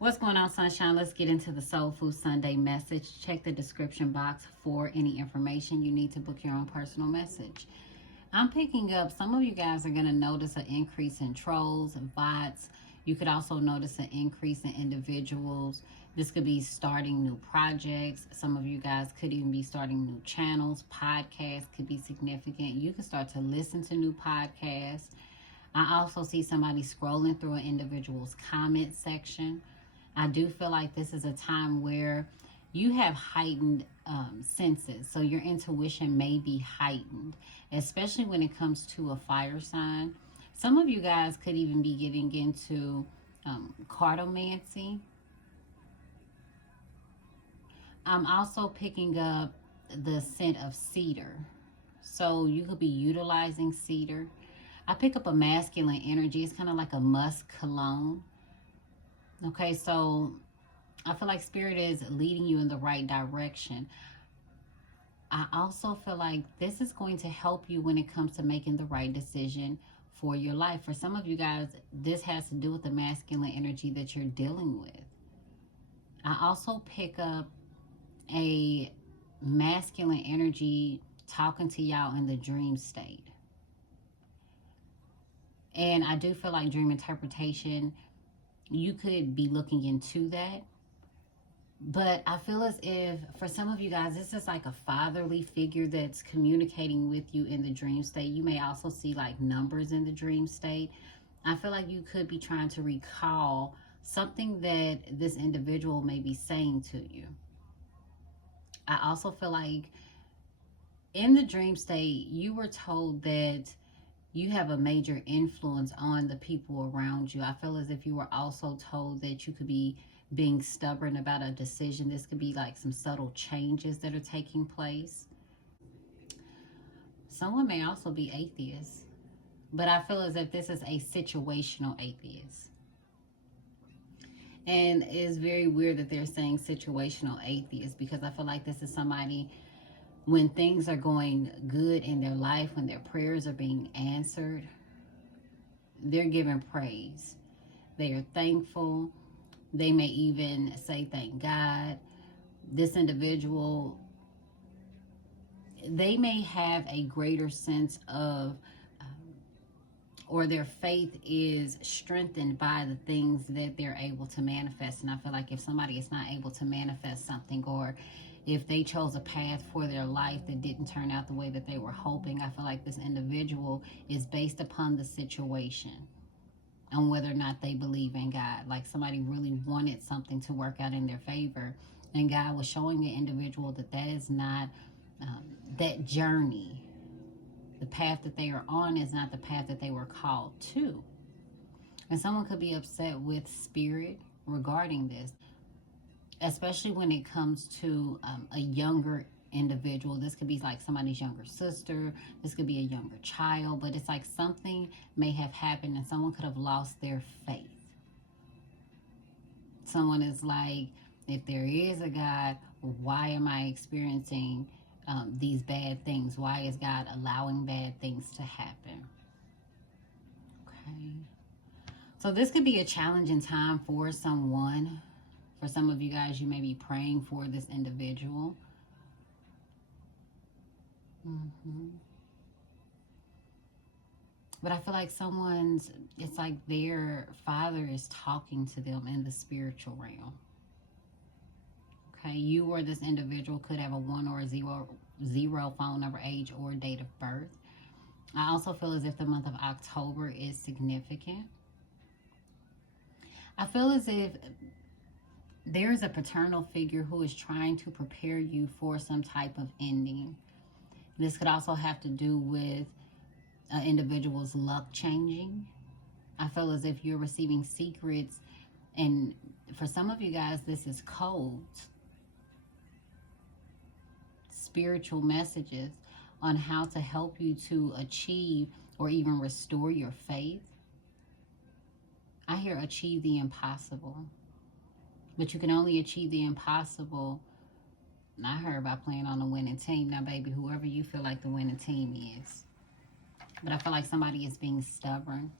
What's going on, sunshine? Let's get into the Soul Food Sunday message. Check the description box for any information you need to book your own personal message. I'm picking up, some of you guys are going to notice an increase in trolls and bots. You could also notice an increase in individuals. This could be starting new projects. Some of you guys could even be starting new channels. Podcasts could be significant. You can start to listen to new podcasts. I also see somebody scrolling through an individual's comment section. I do feel like this is a time where you have heightened senses. So your intuition may be heightened, especially when it comes to a fire sign. Some of you guys could even be getting into cartomancy. I'm also picking up the scent of cedar. So you could be utilizing cedar. I pick up a masculine energy. It's kind of like a musk cologne. Okay, so I feel like Spirit is leading you in the right direction. I also feel like this is going to help you when it comes to making the right decision for your life. For some of you guys, this has to do with the masculine energy that you're dealing with. I also pick up a masculine energy talking to y'all in the dream state. And I do feel like dream interpretation, you could be looking into that. But I feel as if for some of you guys, this is like a fatherly figure that's communicating with you in the dream state. You may also see like numbers in the dream state. I feel like you could be trying to recall something that this individual may be saying to you. I also feel like in the dream state, you were told that you have a major influence on the people around you. I feel as if you were also told that you could be being stubborn about a decision. This could be like some subtle changes that are taking place. Someone may also be atheist, but I feel as if this is a situational atheist. And it's very weird that they're saying situational atheist, because I feel like this is somebody, when things are going good in their life, when their prayers are being answered, they're giving praise. They are thankful. They may even say, thank God. This individual, they may have a greater sense of, or their faith is strengthened by the things that they're able to manifest. And I feel like if somebody is not able to manifest something, or if they chose a path for their life that didn't turn out the way that they were hoping, I feel like this individual is based upon the situation on whether or not they believe in God. Like somebody really wanted something to work out in their favor, and God was showing the individual that that is not that journey. The path that they are on is not the path that they were called to. And someone could be upset with Spirit regarding this, especially when it comes to a younger individual. This could be like somebody's younger sister. This could be a younger child. But it's like something may have happened and someone could have lost their faith. Someone is like, if there is a God, why am I experiencing these bad things? Why is God allowing bad things to happen? Okay. So this could be a challenging time for someone. For some of you guys, you may be praying for this individual. But I feel like it's like their father is talking to them in the spiritual realm. Okay, you or this individual could have a 1 or a 0 phone number, age, or date of birth. I also feel as if the month of October is significant. I feel as if there is a paternal figure who is trying to prepare you for some type of ending. This could also have to do with an individual's luck changing. I feel as if you're receiving secrets, and for some of you guys, this is codes, spiritual messages on how to help you to achieve or even restore your faith. I hear achieve the impossible. But you can only achieve the impossible, and I heard, by playing on a winning team. Now, baby, whoever you feel like the winning team is. But I feel like somebody is being stubborn.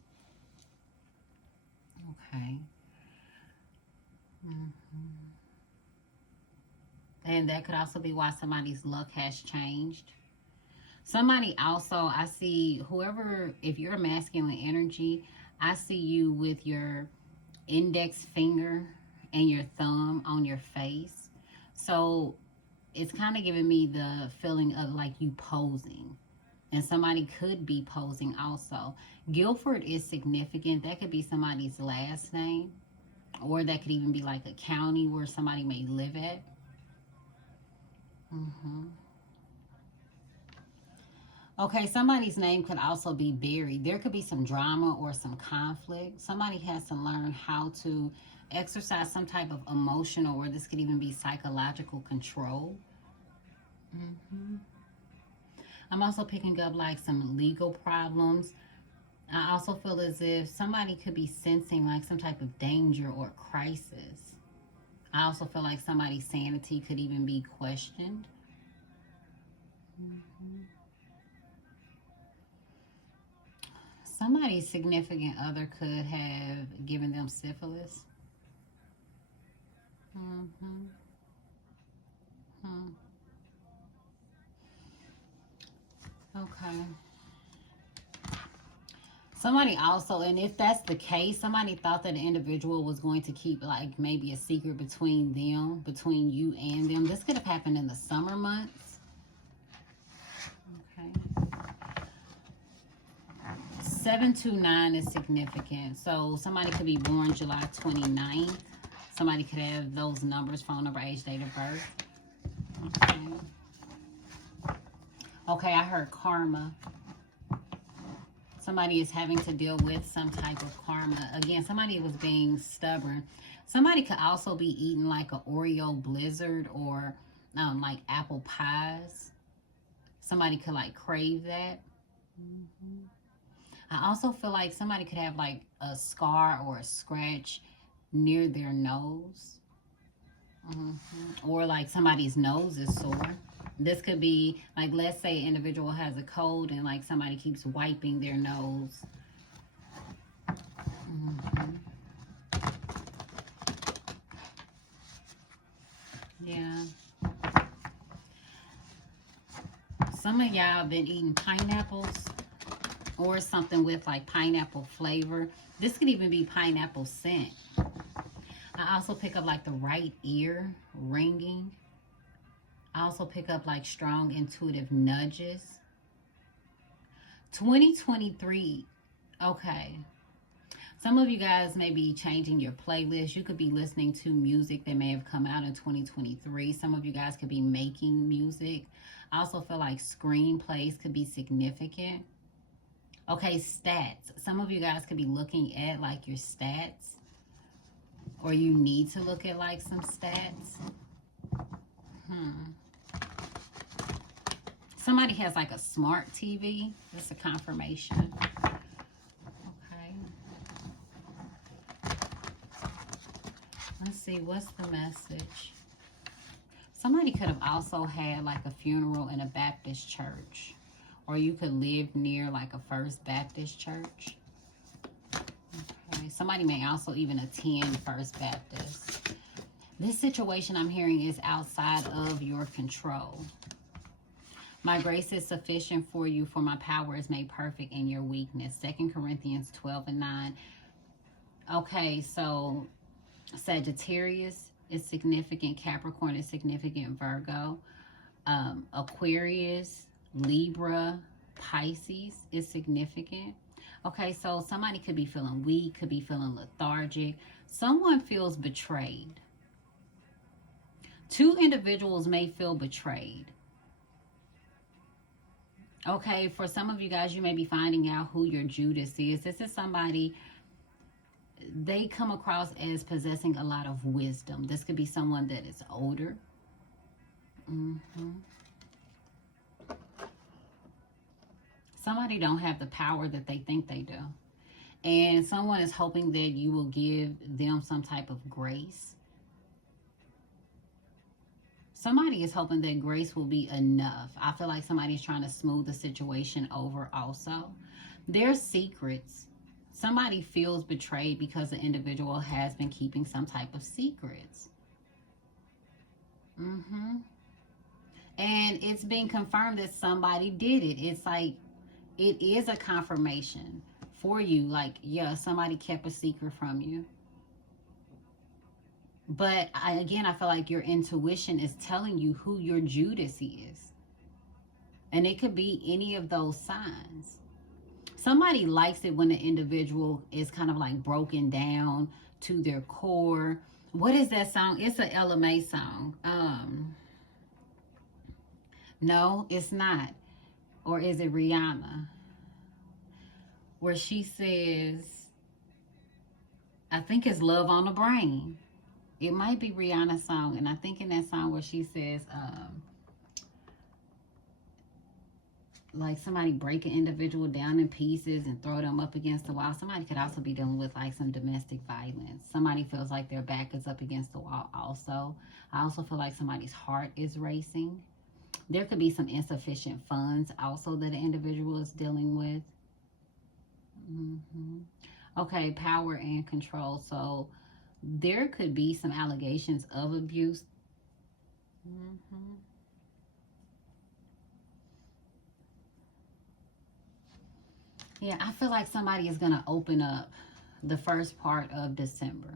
Okay. And that could also be why somebody's luck has changed. Somebody also, I see whoever, if you're a masculine energy, I see you with your index finger and your thumb on your face. So it's kind of giving me the feeling of like you posing. And somebody could be posing also. Guilford is significant. That could be somebody's last name. Or that could even be like a county where somebody may live at. Okay, somebody's name could also be buried. There could be some drama or some conflict. Somebody has to learn how to exercise some type of emotional, or this could even be psychological control. I'm also picking up like some legal problems. I also feel as if somebody could be sensing like some type of danger or crisis. I also feel like somebody's sanity could even be questioned. Somebody's significant other could have given them syphilis. Okay. Somebody also, and if that's the case, somebody thought that the individual was going to keep like maybe a secret between them, between you and them. This could have happened in the summer months. Okay. 729 is significant. So somebody could be born July 29th. Somebody could have those numbers, phone number, age, date of birth. Okay. Okay, I heard karma. Somebody is having to deal with some type of karma. Again, somebody was being stubborn. Somebody could also be eating like an Oreo blizzard or like apple pies. Somebody could like crave that. I also feel like somebody could have like a scar or a scratch near their nose. Or like somebody's nose is sore. This could be like, let's say an individual has a cold and like somebody keeps wiping their nose. Yeah. Some of y'all have been eating pineapples or something with like pineapple flavor. This could even be pineapple scent. I also pick up like the right ear ringing. I also pick up like strong intuitive nudges. 2023, okay. Some of you guys may be changing your playlist. You could be listening to music that may have come out in 2023. Some of you guys could be making music. I also feel like screenplays could be significant. Okay, stats. Some of you guys could be looking at like your stats. Or you need to look at like some stats. Somebody has like a smart TV. That's a confirmation. Okay. Let's see, what's the message? Somebody could have also had like a funeral in a Baptist church. Or you could live near like a First Baptist church. Okay. Somebody may also even attend First Baptist. This situation I'm hearing is outside of your control. My grace is sufficient for you, for my power is made perfect in your weakness. 2 Corinthians 12:9. Okay, so Sagittarius is significant. Capricorn is significant. Virgo. Aquarius, Libra, Pisces is significant. Okay, so somebody could be feeling weak, could be feeling lethargic. Someone feels betrayed. Two individuals may feel betrayed. Okay, for some of you guys, you may be finding out who your Judas is. This is somebody, they come across as possessing a lot of wisdom. This could be someone that is older. Somebody don't have the power that they think they do. And someone is hoping that you will give them some type of grace. Somebody is hoping that grace will be enough. I feel like somebody's trying to smooth the situation over also. There's secrets. Somebody feels betrayed because the individual has been keeping some type of secrets. And it's been confirmed that somebody did it. It's like, it is a confirmation for you. Like, yeah, somebody kept a secret from you. But again, I feel like your intuition is telling you who your Judas is. And it could be any of those signs. Somebody likes it when the individual is kind of like broken down to their core. What is that song? It's an LMA song. No, it's not. Or is it Rihanna? Where she says, I think it's Love on the Brain. It might be Rihanna's song. And I think in that song where she says, like somebody break an individual down in pieces and throw them up against the wall. Somebody could also be dealing with like some domestic violence. Somebody feels like their back is up against the wall also. I also feel like somebody's heart is racing. There could be some insufficient funds also that an individual is dealing with. Okay, power and control. So there could be some allegations of abuse. Yeah, I feel like somebody is going to open up the first part of December.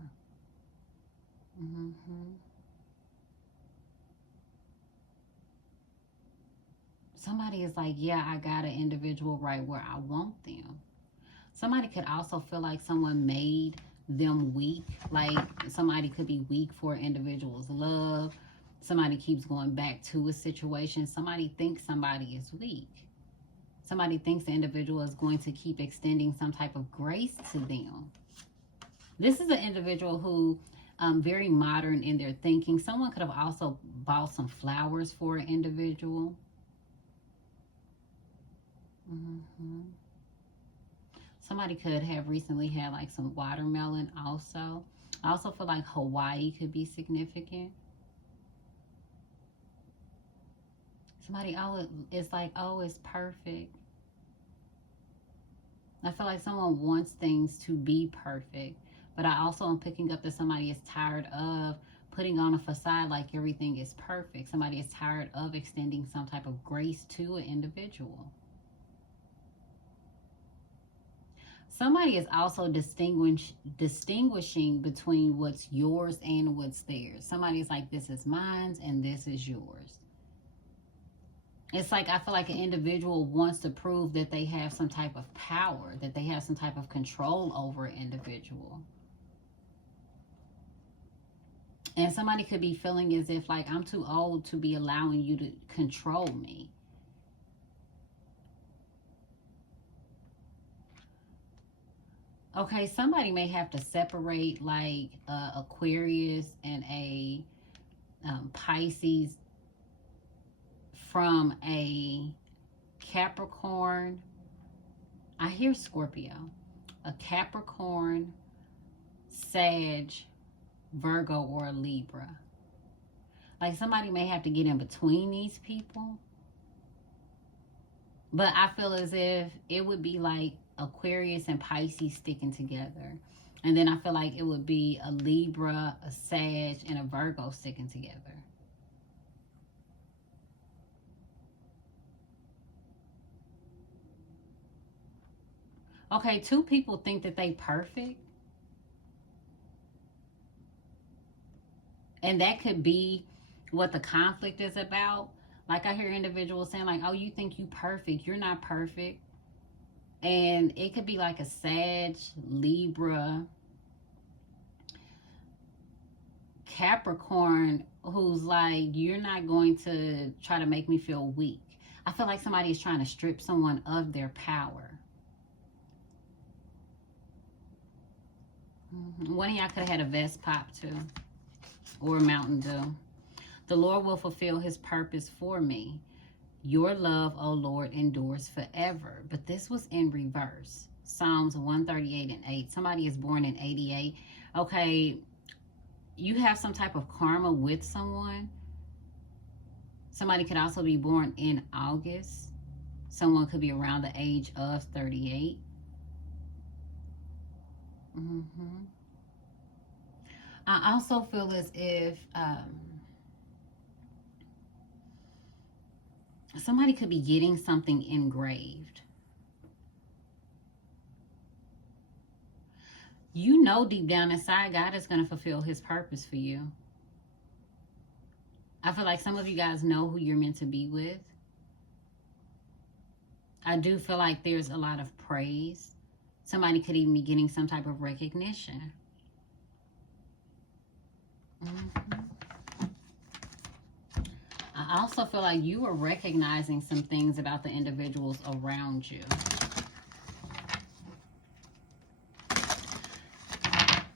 Somebody is like, yeah, I got an individual right where I want them. Somebody could also feel like someone made them weak. Like somebody could be weak for an individual's love. Somebody keeps going back to a situation. Somebody thinks somebody is weak. Somebody thinks the individual is going to keep extending some type of grace to them. This is an individual who very modern in their thinking. Someone could have also bought some flowers for an individual. Somebody could have recently had like some watermelon also. I also feel like Hawaii could be significant. Somebody, oh, it's like, oh, it's perfect. I feel like someone wants things to be perfect. But I also am picking up that somebody is tired of putting on a facade like everything is perfect. Somebody is tired of extending some type of grace to an individual. Somebody is also distinguishing between what's yours and what's theirs. Somebody is like, this is mine and this is yours. It's like, I feel like an individual wants to prove that they have some type of power, that they have some type of control over an individual. And somebody could be feeling as if like, I'm too old to be allowing you to control me. Okay, somebody may have to separate like Aquarius and a Pisces from a Capricorn. I hear Scorpio. A Capricorn, Sag, Virgo, or a Libra. Like somebody may have to get in between these people. But I feel as if it would be like Aquarius and Pisces sticking together. And then I feel like it would be a Libra, a Sag, and a Virgo sticking together. Okay, two people think that they perfect. And that could be what the conflict is about. Like I hear individuals saying like, oh, you think you perfect. You're not perfect. And it could be like a Sag, Libra, Capricorn who's like, you're not going to try to make me feel weak. I feel like somebody is trying to strip someone of their power. One of y'all could have had a vest pop too. Or a Mountain Dew. The Lord will fulfill his purpose for me. Your love, O Lord, endures forever. But this was in reverse. Psalms 138 and 8. Somebody is born in 88. Okay, you have some type of karma with someone. Somebody could also be born in August. Someone could be around the age of 38. Mm-hmm. I also feel as if somebody could be getting something engraved. You know deep down inside, God is going to fulfill his purpose for you. I feel like some of you guys know who you're meant to be with. I do feel like there's a lot of praise. Somebody could even be getting some type of recognition. Mm-hmm. I also feel like you are recognizing some things about the individuals around you.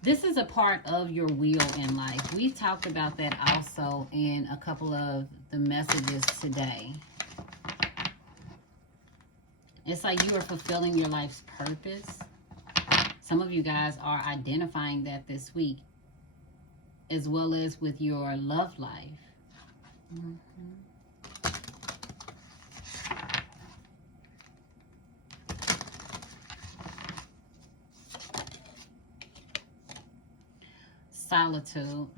This is a part of your wheel in life. We've talked about that also in a couple of the messages today. It's like you are fulfilling your life's purpose. Some of you guys are identifying that this week, as well as with your love life. Mm-hmm. Solitude.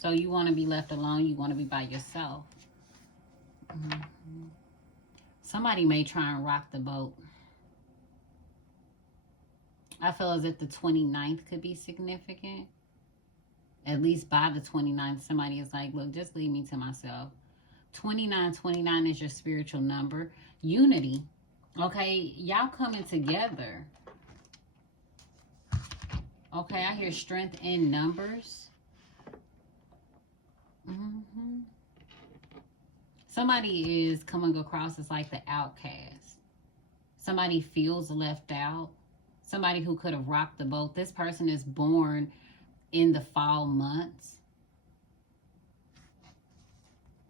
So you want to be left alone. You want to be by yourself. Mm-hmm. Somebody may try and rock the boat. I feel as if the 29th could be significant. At least by the 29th, somebody is like, look, just leave me to myself. 29 is your spiritual number. Unity. Okay, y'all coming together. Okay, I hear strength in numbers. Mm-hmm. Somebody is coming across as like the outcast. Somebody feels left out. Somebody who could have rocked the boat. This person is born in the fall months.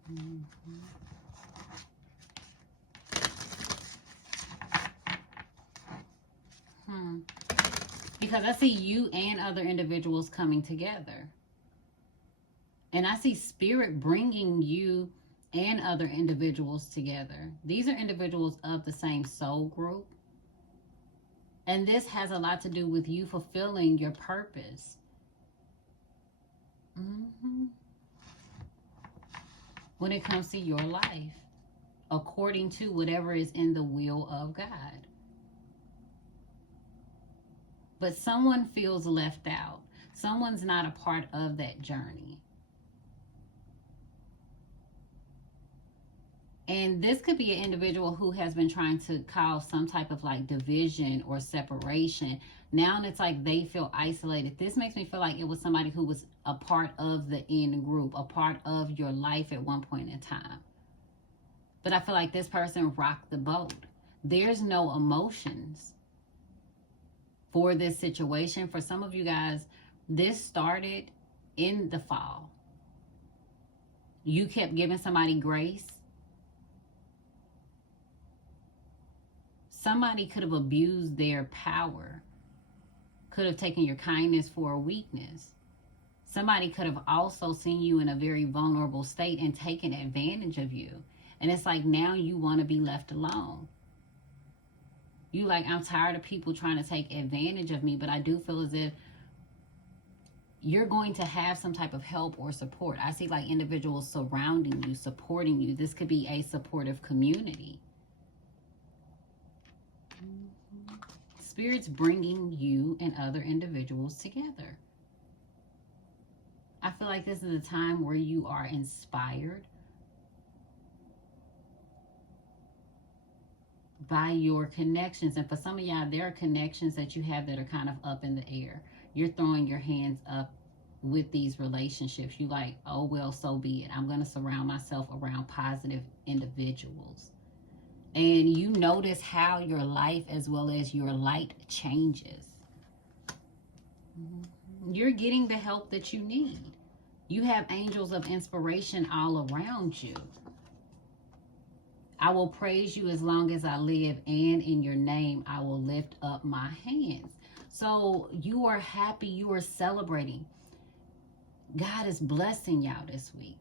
Mm-hmm. Because I see you and other individuals coming together. And I see spirit bringing you and other individuals together. These are individuals of the same soul group. And this has a lot to do with you fulfilling your purpose. Mm-hmm. When it comes to your life, according to whatever is in the will of God. But someone feels left out. Someone's not a part of that journey. And this could be an individual who has been trying to cause some type of like division or separation. Now it's like they feel isolated. This makes me feel like it was somebody who was a part of the in group, a part of your life at one point in time. But I feel like this person rocked the boat. There's no emotions for this situation. For some of you guys, this started in the fall. You kept giving somebody grace. Somebody could have abused their power, could have taken your kindness for a weakness. Somebody could have also seen you in a very vulnerable state and taken advantage of you. And it's like now you want to be left alone. You like, I'm tired of people trying to take advantage of me, but I do feel as if you're going to have some type of help or support. I see like individuals surrounding you, supporting you. This could be a supportive community. Spirit's bringing you and other individuals together. I feel like this is a time where you are inspired by your connections. And for some of y'all, there are connections that you have that are kind of up in the air. You're throwing your hands up with these relationships. You like, oh, well, so be it. I'm going to surround myself around positive individuals. And you notice how your life as well as your light changes. You're getting the help that you need. You have angels of inspiration all around you. I will praise you as long as I live, and in your name I will lift up my hands. So you are happy, you are celebrating. God is blessing y'all this week.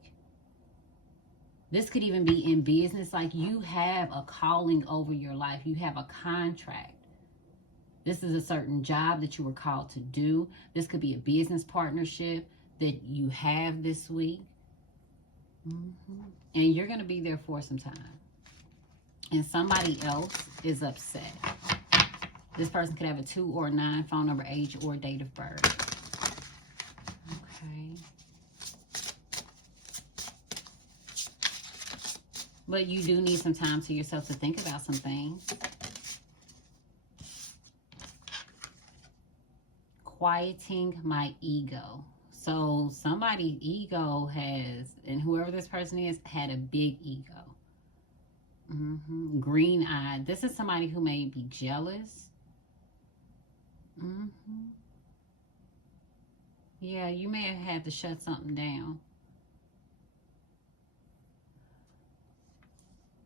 This could even be in business, like you have a calling over your life. You have a contract. This is a certain job that you were called to do. This could be a business partnership that you have this week. And you're going to be there for some time. And somebody else is upset. This person could have a 2 or 9 phone number, age, or date of birth. Okay. But you do need some time to yourself to think about some things. Quieting my ego. So somebody's ego has, and whoever this person is, had a big ego. Green-eyed. This is somebody who may be jealous. Yeah, you may have had to shut something down.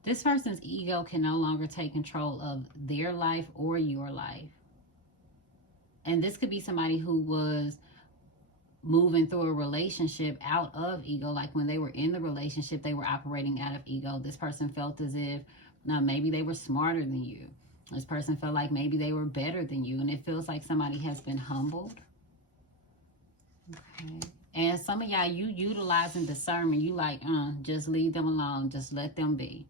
This person's ego can no longer take control of their life or your life. And this could be somebody who was moving through a relationship out of ego. Like when they were in the relationship, they were operating out of ego. This person felt as if maybe they were smarter than you. This person felt like maybe they were better than you. And it feels like somebody has been humbled. Okay. And some of y'all, you utilizing discernment. You like, just leave them alone. Just let them be.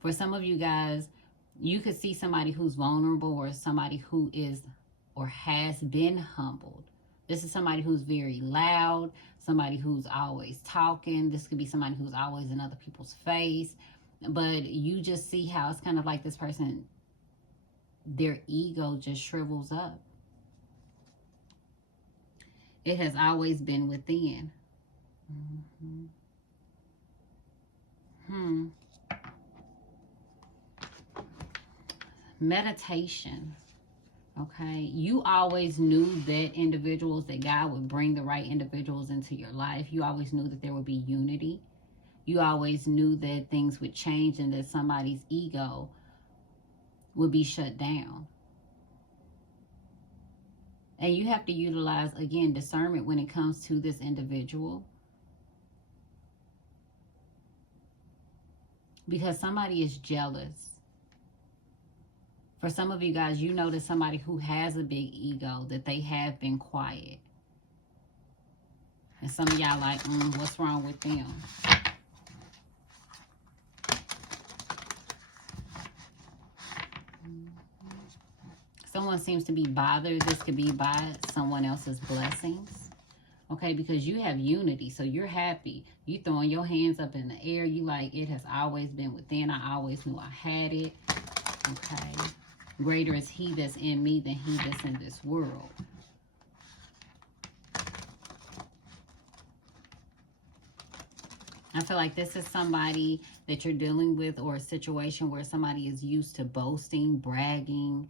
For some of you guys, you could see somebody who's vulnerable or somebody who is or has been humbled. This is somebody who's very loud, somebody who's always talking. This could be somebody who's always in other people's face. But you just see how it's kind of like this person, their ego just shrivels up. It has always been within. Meditation. Okay, you always knew that God would bring the right individuals into your life. You always knew that there would be unity. You always knew that things would change and that somebody's ego would be shut down. And you have to utilize, again, discernment when it comes to this individual. Because somebody is jealous. For some of you guys, you notice somebody who has a big ego, that they have been quiet. And some of y'all like, what's wrong with them? Someone seems to be bothered. This could be by someone else's blessings. Okay, because you have unity, so you're happy. You throwing your hands up in the air. You like, it has always been within. I always knew I had it. Okay. Greater is he that's in me than he that's in this world. I feel like this is somebody that you're dealing with, or a situation where somebody is used to boasting, bragging,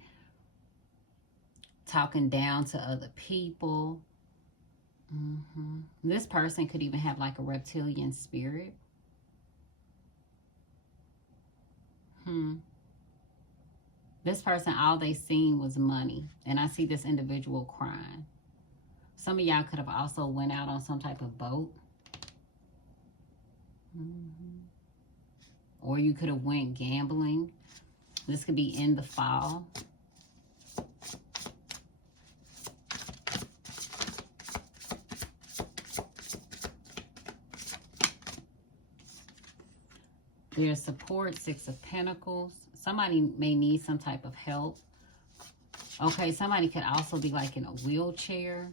talking down to other people. This person could even have like a reptilian spirit. This person, all they seen was money. And I see this individual crying. Some of y'all could have also went out on some type of boat. Or you could have went gambling. This could be in the fall. There's support, 6 of Pentacles. Somebody may need some type of help. Okay, somebody could also be like in a wheelchair,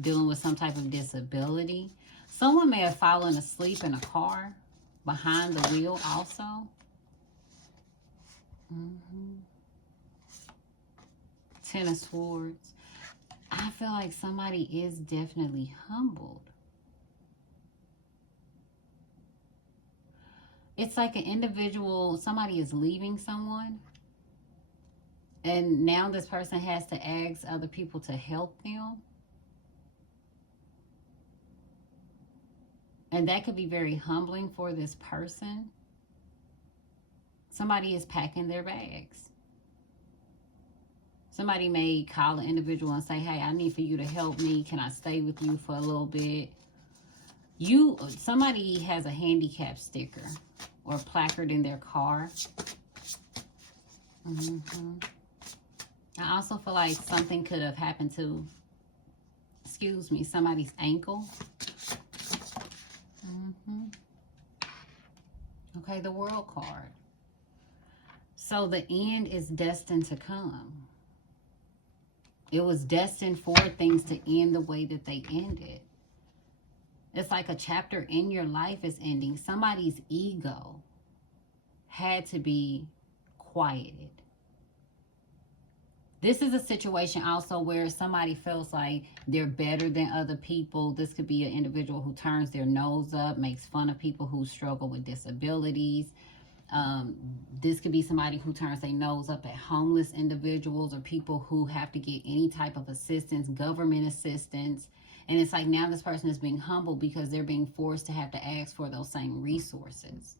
dealing with some type of disability. Someone may have fallen asleep in a car behind the wheel also. 10 of Swords. I feel like somebody is definitely humbled. It's like an individual, somebody is leaving someone. And now this person has to ask other people to help them. And that could be very humbling for this person. Somebody is packing their bags. Somebody may call an individual and say, hey, I need for you to help me. Can I stay with you for a little bit? Somebody has a handicap sticker or placard in their car. I also feel like something could have happened to, excuse me, somebody's ankle. Okay, the World card. So the end is destined to come. It was destined for things to end the way that they ended. It's like a chapter in your life is ending. Somebody's ego had to be quieted. This is a situation also where somebody feels like they're better than other people. This could be an individual who turns their nose up, makes fun of people who struggle with disabilities. This could be somebody who turns their nose up at homeless individuals or people who have to get any type of assistance, government assistance. And it's like now this person is being humbled because they're being forced to have to ask for those same resources.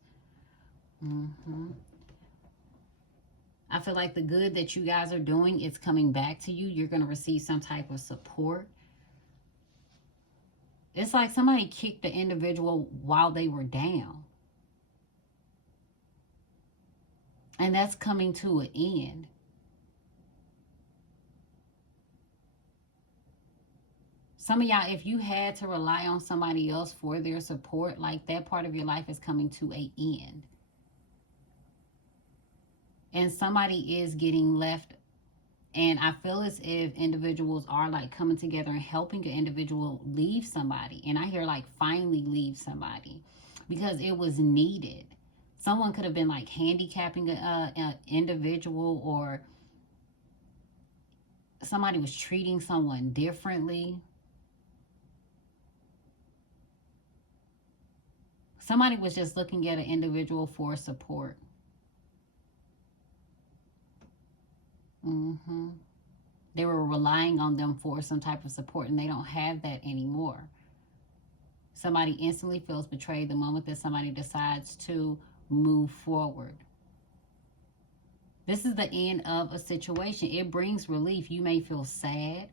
I feel like the good that you guys are doing, it's coming back to you. You're going to receive some type of support. It's like somebody kicked the individual while they were down. And that's coming to an end. Some of y'all, if you had to rely on somebody else for their support, like that part of your life is coming to an end. And somebody is getting left. And I feel as if individuals are like coming together and helping an individual leave somebody. And I hear like finally leave somebody because it was needed. Someone could have been like handicapping an individual, or somebody was treating someone differently. Somebody was just looking at an individual for support. They were relying on them for some type of support, and they don't have that anymore. Somebody instantly feels betrayed the moment that somebody decides to move forward. This is the end of a situation. It brings relief. You may feel sad,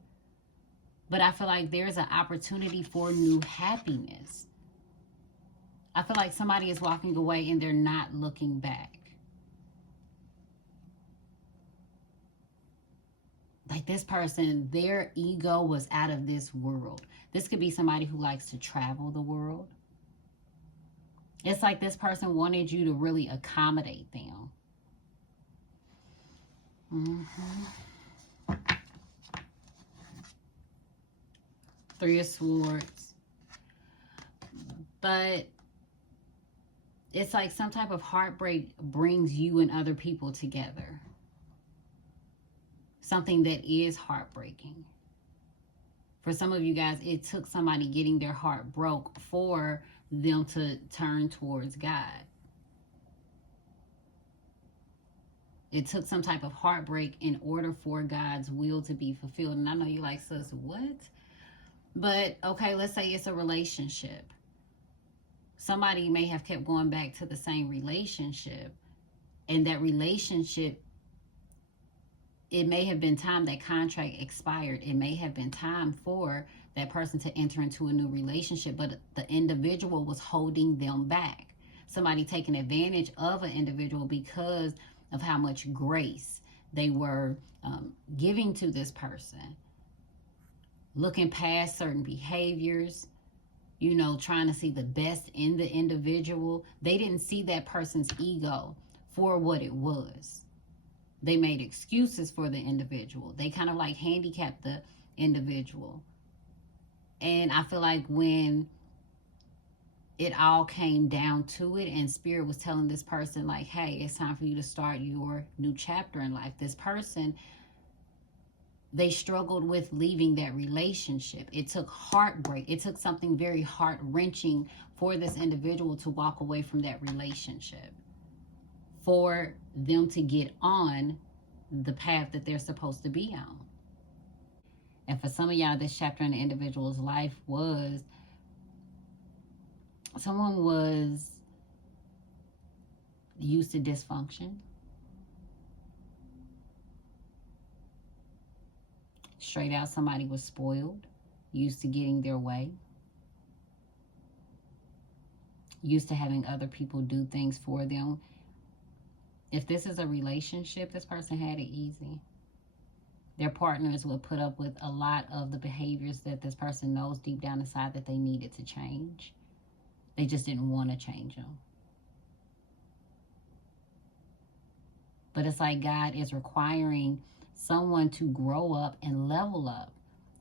but I feel like there's an opportunity for new happiness. I feel like somebody is walking away and they're not looking back. Like this person, their ego was out of this world. This could be somebody who likes to travel the world. It's like this person wanted you to really accommodate them. Three of Swords. But it's like some type of heartbreak brings you and other people together. Something that is heartbreaking. For some of you guys, it took somebody getting their heart broke for them to turn towards God. It took some type of heartbreak in order for God's will to be fulfilled. And I know you like, sis, what? But okay, let's say it's a relationship. Somebody may have kept going back to the same relationship, and that relationship, it may have been time that contract expired. It may have been time for that person to enter into a new relationship, but the individual was holding them back. Somebody taking advantage of an individual because of how much grace they were giving to this person. Looking past certain behaviors, you know, trying to see the best in the individual. They didn't see that person's ego for what it was. They made excuses for the individual. They kind of like handicapped the individual. And I feel like when it all came down to it and Spirit was telling this person like, hey, it's time for you to start your new chapter in life. This person, they struggled with leaving that relationship. It took heartbreak. It took something very heart-wrenching for this individual to walk away from that relationship, for them to get on the path that they're supposed to be on. And for some of y'all, this chapter in the individual's life was someone was used to dysfunction. Straight out, somebody was spoiled, used to getting their way, used to having other people do things for them. If this is a relationship, this person had it easy. Their partners would put up with a lot of the behaviors that this person knows deep down inside that they needed to change. They just didn't want to change them. But it's like God is requiring someone to grow up and level up.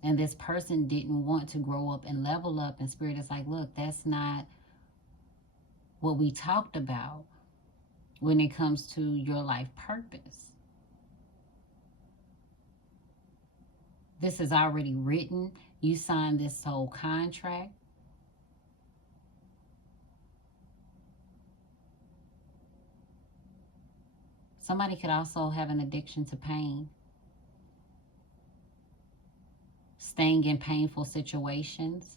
And this person didn't want to grow up and level up. And Spirit is like, look, that's not what we talked about when it comes to your life purpose. This is already written. You signed this soul contract. Somebody could also have an addiction to pain. Staying in painful situations.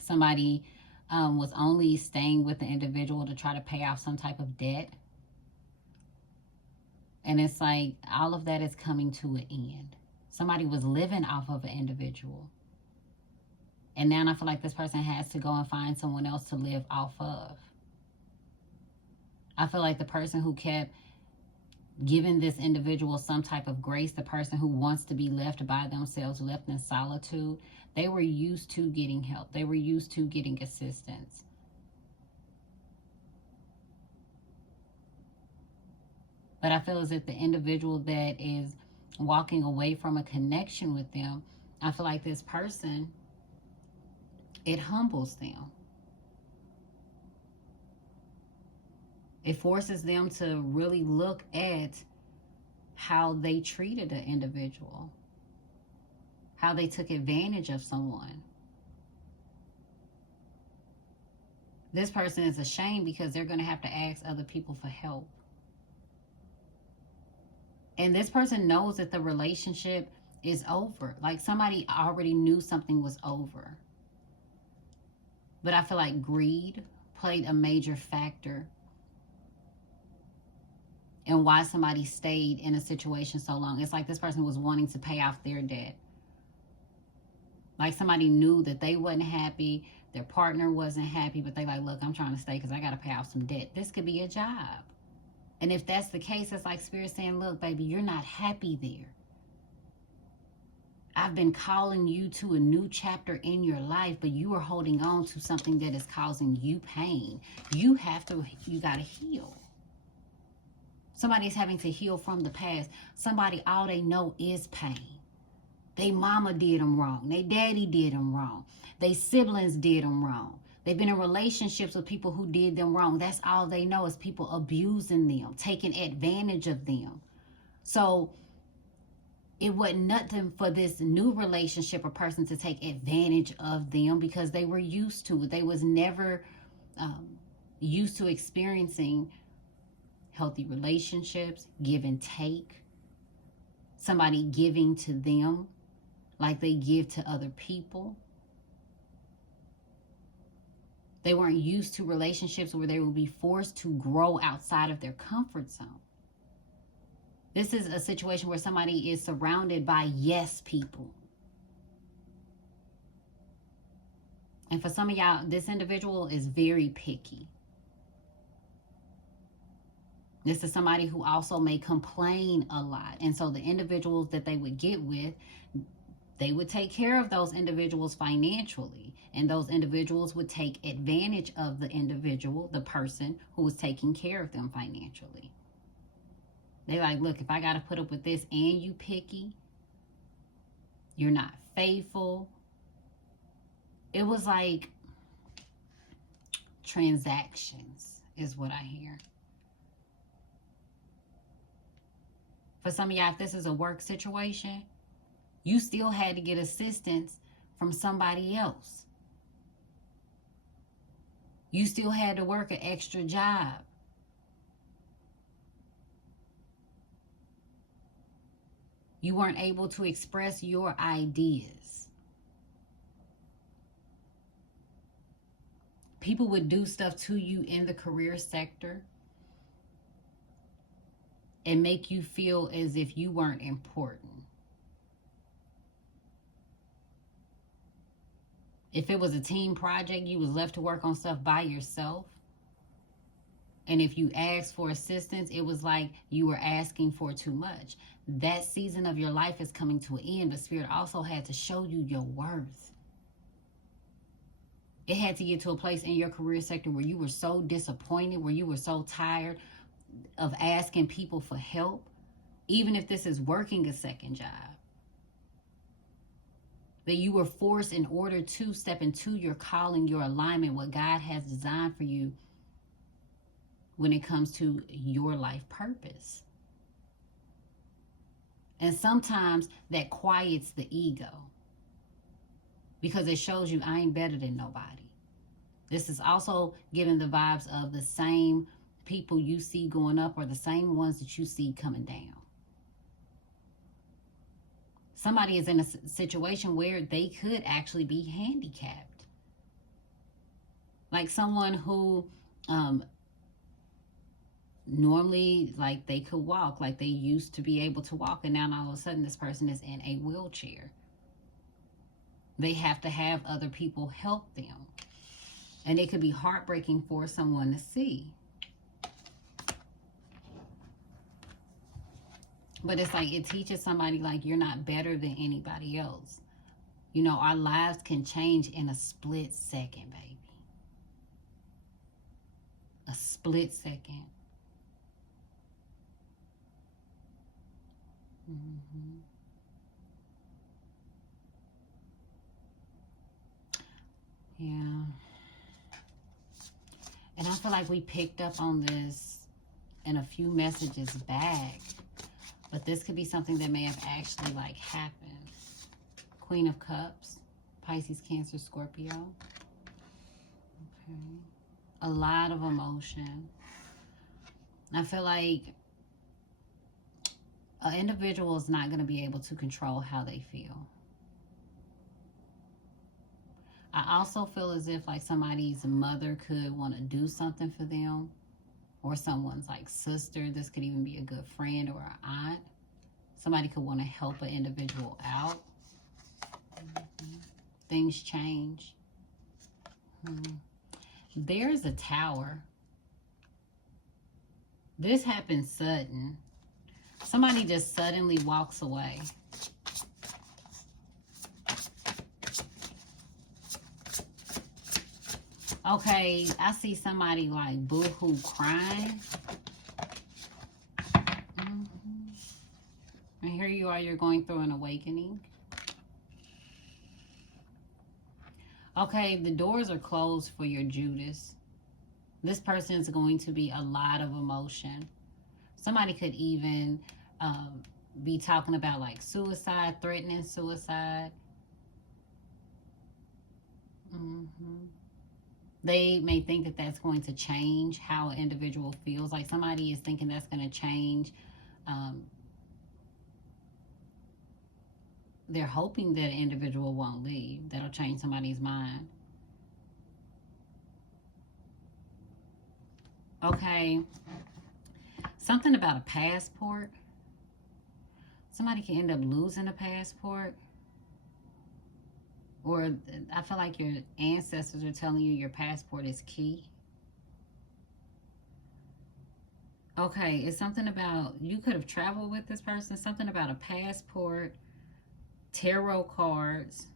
Somebody was only staying with the individual to try to pay off some type of debt. And it's like all of that is coming to an end. Somebody was living off of an individual. And now I feel like this person has to go and find someone else to live off of. I feel like the person who kept giving this individual some type of grace, the person who wants to be left by themselves, left in solitude, they were used to getting help. They were used to getting assistance. But I feel as if the individual that is walking away from a connection with them, I feel like this person, it humbles them. It forces them to really look at how they treated an individual, how they took advantage of someone. This person is ashamed because they're going to have to ask other people for help. And this person knows that the relationship is over. Like somebody already knew something was over. But I feel like greed played a major factor and why somebody stayed in a situation so long. It's like this person was wanting to pay off their debt. Like somebody knew that they wasn't happy, their partner wasn't happy, but they like, look, I'm trying to stay because I got to pay off some debt. This could be a job. And if that's the case, it's like Spirit saying, look, baby, you're not happy there. I've been calling you to a new chapter in your life, but you are holding on to something that is causing you pain. You got to heal. Somebody's having to heal from the past. Somebody, all they know is pain. They mama did them wrong. They daddy did them wrong. They siblings did them wrong. They've been in relationships with people who did them wrong. That's all they know is people abusing them, taking advantage of them. So it wasn't nothing for this new relationship or person to take advantage of them because they were used to it. They was never used to experiencing healthy relationships, give and take, somebody giving to them like they give to other people. They weren't used to relationships where they would be forced to grow outside of their comfort zone. This is a situation where somebody is surrounded by yes people. And for some of y'all, this individual is very picky. This is somebody who also may complain a lot. And so the individuals that they would get with, they would take care of those individuals financially. And those individuals would take advantage of the individual, the person who was taking care of them financially. They like, look, if I got to put up with this and you picky, you're not faithful. It was like transactions is what I hear. For some of y'all, if this is a work situation, you still had to get assistance from somebody else. You still had to work an extra job. You weren't able to express your ideas. People would do stuff to you in the career sector and make you feel as if you weren't important. If it was a team project, you was left to work on stuff by yourself. And if you asked for assistance, it was like you were asking for too much. That season of your life is coming to an end, but Spirit also had to show you your worth. It had to get to a place in your career sector where you were so disappointed, where you were so tired of asking people for help, even if this is working a second job, that you were forced in order to step into your calling, your alignment, what God has designed for you when it comes to your life purpose. And sometimes that quiets the ego, because it shows you I ain't better than nobody. This is also giving the vibes of the same people you see going up or the same ones that you see coming down. Somebody is in a situation where they could actually be handicapped. Like someone who normally, like, they could walk, like they used to be able to walk, and now all of a sudden this person is in a wheelchair. They have to have other people help them. And it could be heartbreaking for someone to see. But it's like, it teaches somebody, like, you're not better than anybody else. You know, our lives can change in a split second, baby. A split second. Mm-hmm. Yeah. And I feel like we picked up on this in a few messages back. But this could be something that may have actually, like, happened. Queen of Cups. Pisces, Cancer, Scorpio. Okay. A lot of emotion. I feel like an individual is not going to be able to control how they feel. I also feel as if, like, somebody's mother could want to do something for them, or someone's, like, sister. This could even be a good friend or an aunt. Somebody could want to help an individual out. Mm-hmm. Things change. There's a Tower. This happens sudden. Somebody just suddenly walks away. Okay, I see somebody, like, boo-hoo crying. And here you are, you're going through an awakening. Okay, the doors are closed for your Judas. This person is going to be a lot of emotion. Somebody could even be talking about, like, suicide, threatening suicide. They may think that that's going to change how an individual feels. Like, somebody is thinking that's going to change. They're hoping that an individual won't leave. That'll change somebody's mind. Okay. Something about a passport. Somebody can end up losing a passport. Or I feel like your ancestors are telling you your passport is key. Okay, it's something about, you could have traveled with this person. Something about a passport, tarot cards.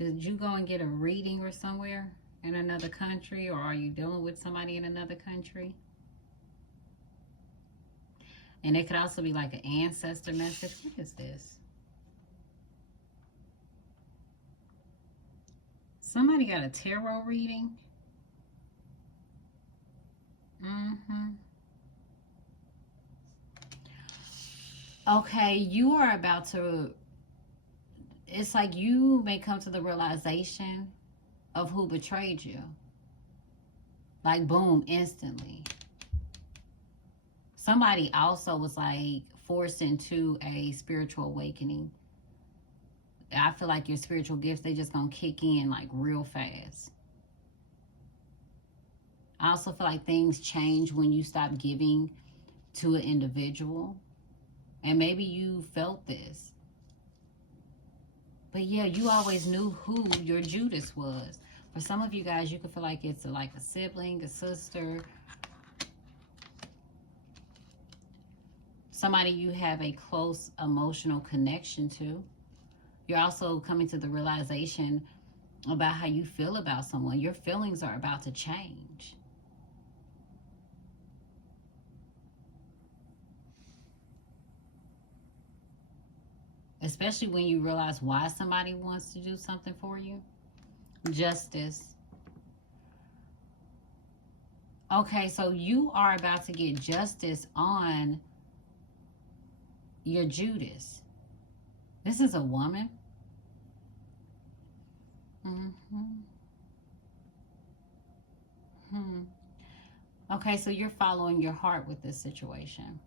Did you go and get a reading or somewhere in another country? Or are you dealing with somebody in another country? And it could also be like an ancestor message. What is this? Somebody got a tarot reading. Okay, you are about to, it's like you may come to the realization of who betrayed you. Like, boom, instantly. Somebody also was, like, forced into a spiritual awakening. I feel like your spiritual gifts, they just gonna kick in, like, real fast. I also feel like things change when you stop giving to an individual. And maybe you felt this. But yeah, you always knew who your Judas was. For some of you guys, you could feel like it's like a sibling, a sister, somebody you have a close emotional connection to. You're also coming to the realization about how you feel about someone. Your feelings are about to change. Especially when you realize why somebody wants to do something for you. Justice. Okay, so you are about to get justice on your Judas. This is a woman. Okay, so you're following your heart with this situation.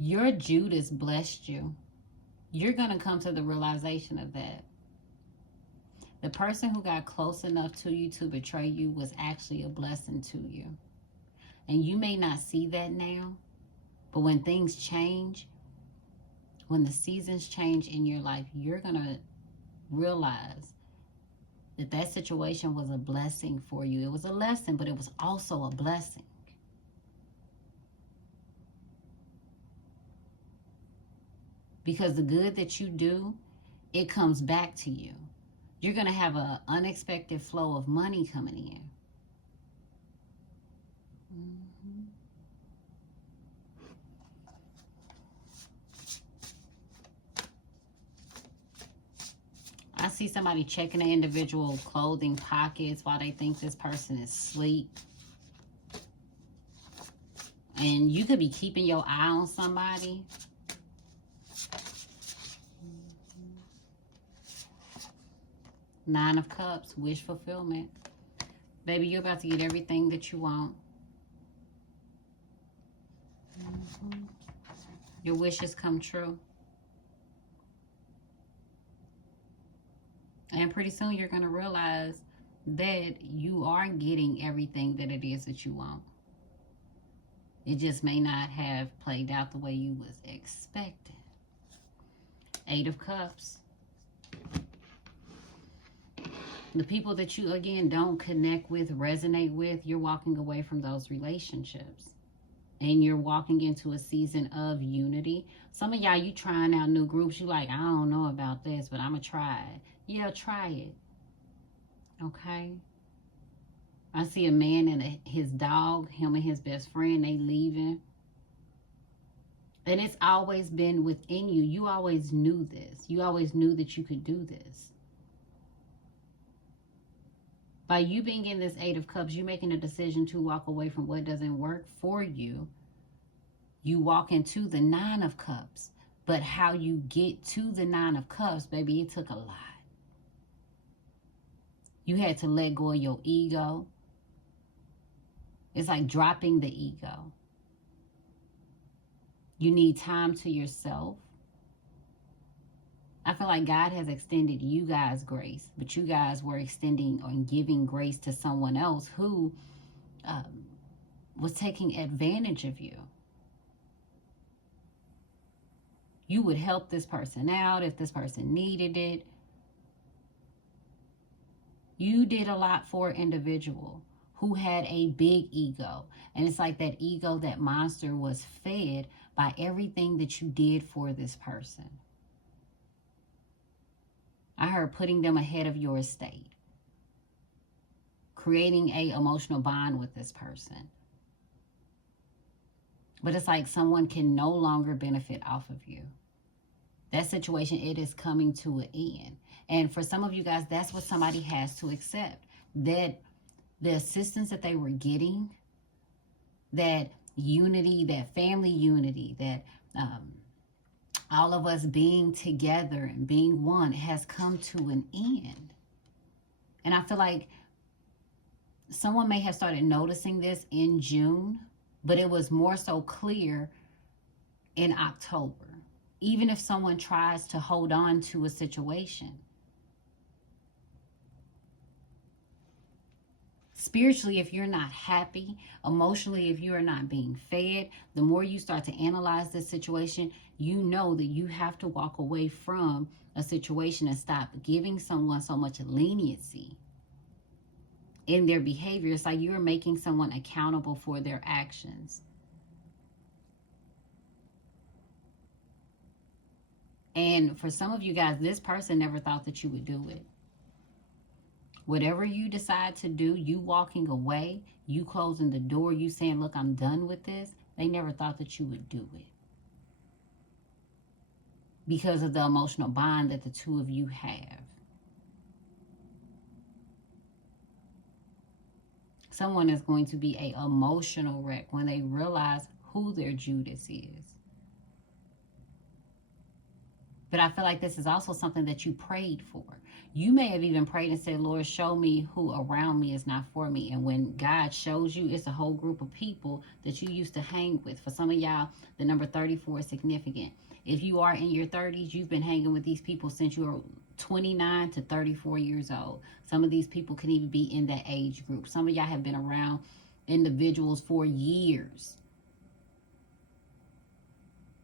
Your Judas blessed you. You're going to come to the realization of that. The person who got close enough to you to betray you was actually a blessing to you. And you may not see that now, but when things change, when the seasons change in your life, you're going to realize that that situation was a blessing for you. It was a lesson, but it was also a blessing. Because the good that you do, it comes back to you. You're going to have an unexpected flow of money coming in. I see somebody checking the individual clothing pockets while they think this person is asleep. And you could be keeping your eye on somebody. Nine of Cups, wish fulfillment. Baby, you're about to get everything that you want. Your wishes come true. And pretty soon you're going to realize that you are getting everything that it is that you want. It just may not have played out the way you was expecting. Eight of Cups. The people that you, again, don't connect with, resonate with, you're walking away from those relationships. And you're walking into a season of unity. Some of y'all, you trying out new groups. You like, I don't know about this, but I'm going to try it. Yeah, try it. Okay? I see a man and his dog, him and his best friend, they leaving. And it's always been within you. You always knew this. You always knew that you could do this. By you being in this Eight of Cups, you're making a decision to walk away from what doesn't work for you. You walk into the Nine of Cups. But how you get to the Nine of Cups, baby, it took a lot. You had to let go of your ego. It's like dropping the ego. You need time to yourself. I feel like God has extended you guys grace, but you guys were extending or giving grace to someone else who was taking advantage of you. You would help this person out if this person needed it. You did a lot for an individual who had a big ego. And it's like that ego, that monster was fed by everything that you did for this person. I heard putting them ahead of your estate. Creating an emotional bond with this person. But it's like someone can no longer benefit off of you. That situation, it is coming to an end. And for some of you guys, that's what somebody has to accept. That the assistance that they were getting, that unity, that family unity, that all of us being together and being one has come to an end. And I feel like someone may have started noticing this in June, but it was more so clear in October. Even if someone tries to hold on to a situation. Spiritually, if you're not happy, emotionally, if you are not being fed, the more you start to analyze this situation, you know that you have to walk away from a situation and stop giving someone so much leniency in their behavior. It's like you're making someone accountable for their actions. And for some of you guys, this person never thought that you would do it. Whatever you decide to do, you walking away, you closing the door, you saying, look, I'm done with this, they never thought that you would do it. Because of the emotional bond that the two of you have. Someone is going to be an emotional wreck when they realize who their Judas is. But I feel like this is also something that you prayed for. You may have even prayed and said, Lord, show me who around me is not for me. And when God shows you, it's a whole group of people that you used to hang with. For some of y'all, the number 34 is significant. If you are in your 30s, you've been hanging with these people since you were 29 to 34 years old. Some of these people can even be in that age group. Some of y'all have been around individuals for years.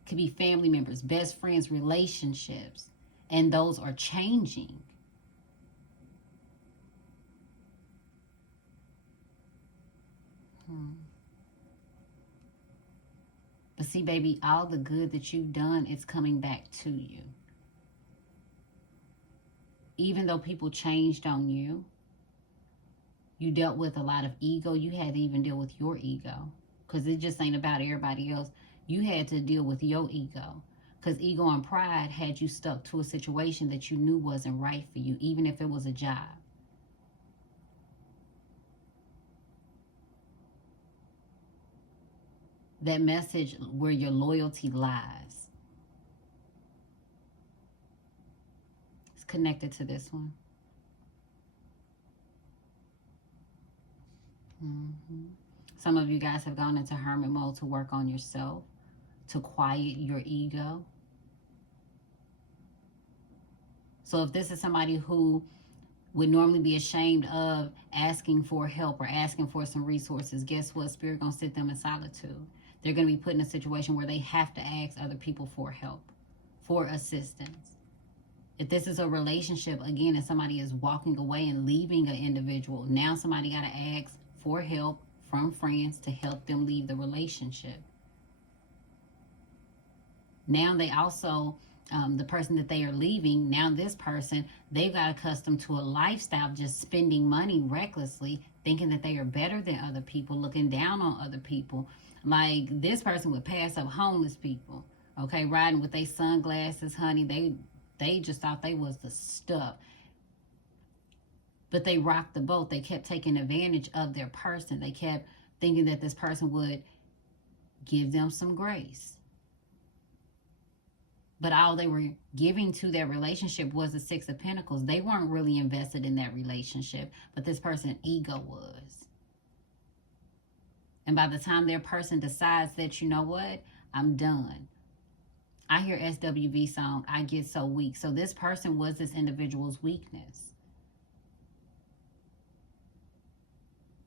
Could be family members, best friends, relationships. And those are changing. But see, baby, all the good that you've done is coming back to you. Even though people changed on you, you dealt with a lot of ego. You had to even deal with your ego. Because it just ain't about everybody else. You had to deal with your ego. Because ego and pride had you stuck to a situation that you knew wasn't right for you, even if it was a job. That message where your loyalty lies. It's connected to this one. Some of you guys have gone into hermit mode to work on yourself, to quiet your ego. So if this is somebody who would normally be ashamed of asking for help or asking for some resources, guess what? Spirit gonna sit them in solitude. They're gonna be put in a situation where they have to ask other people for help, for assistance. If this is a relationship, again, and somebody is walking away and leaving an individual, now somebody gotta ask for help from friends to help them leave the relationship. Now they also, the person that they are leaving, now this person, they've got accustomed to a lifestyle of just spending money recklessly, thinking that they are better than other people, looking down on other people. Like this person would pass up homeless people, okay, riding with their sunglasses, honey. They just thought they was the stuff. But they rocked the boat. They kept taking advantage of their person. They kept thinking that this person would give them some grace. But all they were giving to their relationship was the Six of Pentacles. They weren't really invested in that relationship, but this person's ego was. And by the time their person decides that, you know what, I'm done. I hear SWV song, I get so weak. So this person was this individual's weakness.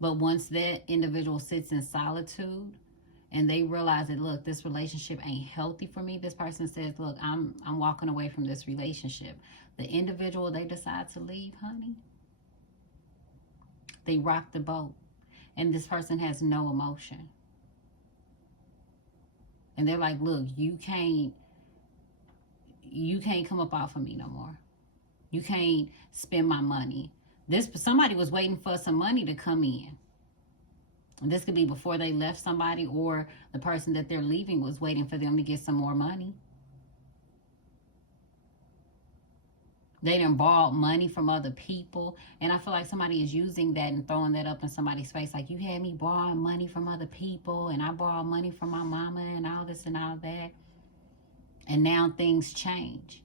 But once that individual sits in solitude and they realize that, look, this relationship ain't healthy for me, this person says, look, I'm walking away from this relationship. The individual, they decide to leave, honey. They rock the boat. And this person has no emotion. And they're like, look, you can't come up off of me no more. You can't spend my money. Somebody was waiting for some money to come in. And this could be before they left somebody, or the person that they're leaving was waiting for them to get some more money. They done borrowed money from other people. And I feel like somebody is using that and throwing that up in somebody's face. Like, you had me borrowing money from other people, and I borrowed money from my mama and all this and all that. And now things change.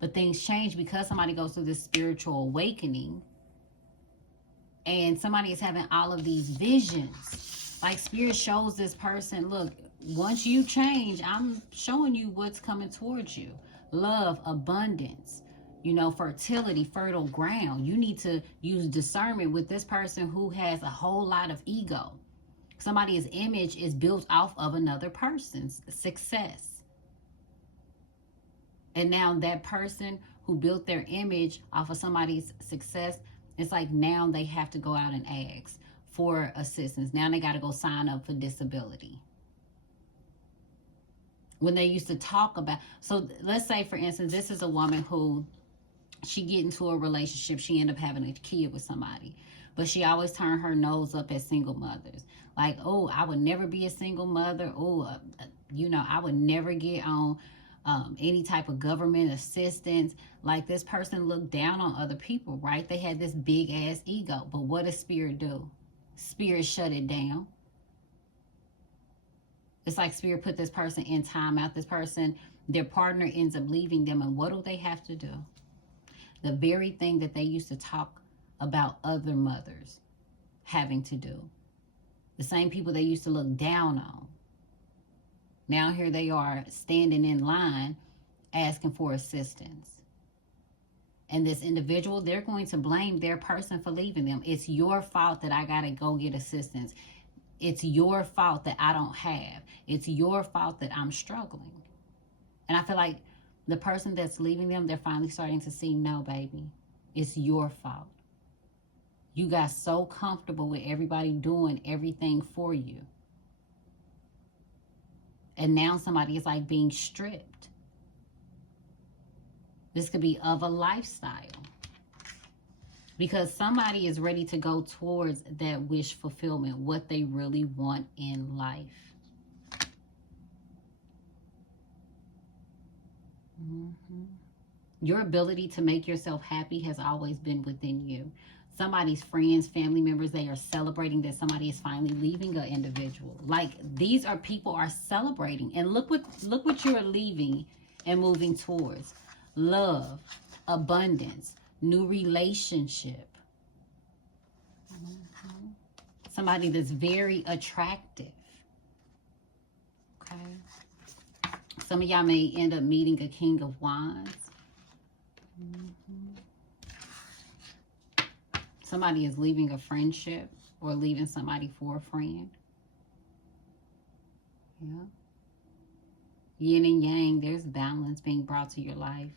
But things change because somebody goes through this spiritual awakening. And somebody is having all of these visions. Like, Spirit shows this person, look, once you change, I'm showing you what's coming towards you. Love, abundance, fertility, fertile ground. You need to use discernment with this person who has a whole lot of ego. Somebody's image is built off of another person's success. And now that person who built their image off of somebody's success, it's like now they have to go out and ask for assistance. Now they got to go sign up for disability. When they used to talk about, so let's say for instance, this is a woman who, she get into a relationship, she end up having a kid with somebody, but she always turned her nose up at single mothers. Like, oh, I would never be a single mother. Oh, I would never get on any type of government assistance. Like, this person looked down on other people, right? They had this big ass ego. But what does Spirit do? Spirit shut it down. It's like Spirit put this person in timeout. This person, their partner ends up leaving them. And what do they have to do? The very thing that they used to talk about other mothers having to do. The same people they used to look down on. Now here they are standing in line asking for assistance. And this individual, they're going to blame their person for leaving them. It's your fault that I got to go get assistance. It's your fault that I don't have. It's your fault that I'm struggling. And I feel like the person that's leaving them, they're finally starting to see, no, baby, it's your fault. You got so comfortable with everybody doing everything for you. And now somebody is like being stripped. This could be of a lifestyle. Because somebody is ready to go towards that wish fulfillment, what they really want in life. Your ability to make yourself happy has always been within you. Somebody's friends, family members, they are celebrating that somebody is finally leaving an individual. Like, these are people are celebrating. And look what you're leaving and moving towards. Love, abundance, new relationship. Somebody that's very attractive. Okay. Some of y'all may end up meeting a King of Wands. Somebody is leaving a friendship or leaving somebody for a friend. Yeah. Yin and yang, there's balance being brought to your life.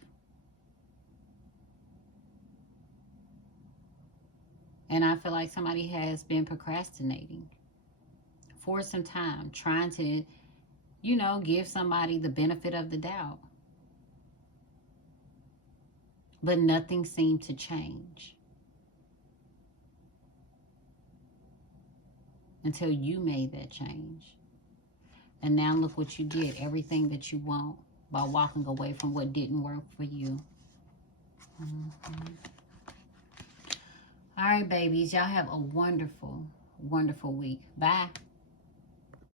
And I feel like somebody has been procrastinating for some time, trying to, give somebody the benefit of the doubt. But nothing seemed to change. Until you made that change. And now look what you did. Everything that you want by walking away from what didn't work for you. All right, babies. Y'all have a wonderful, wonderful week. Bye.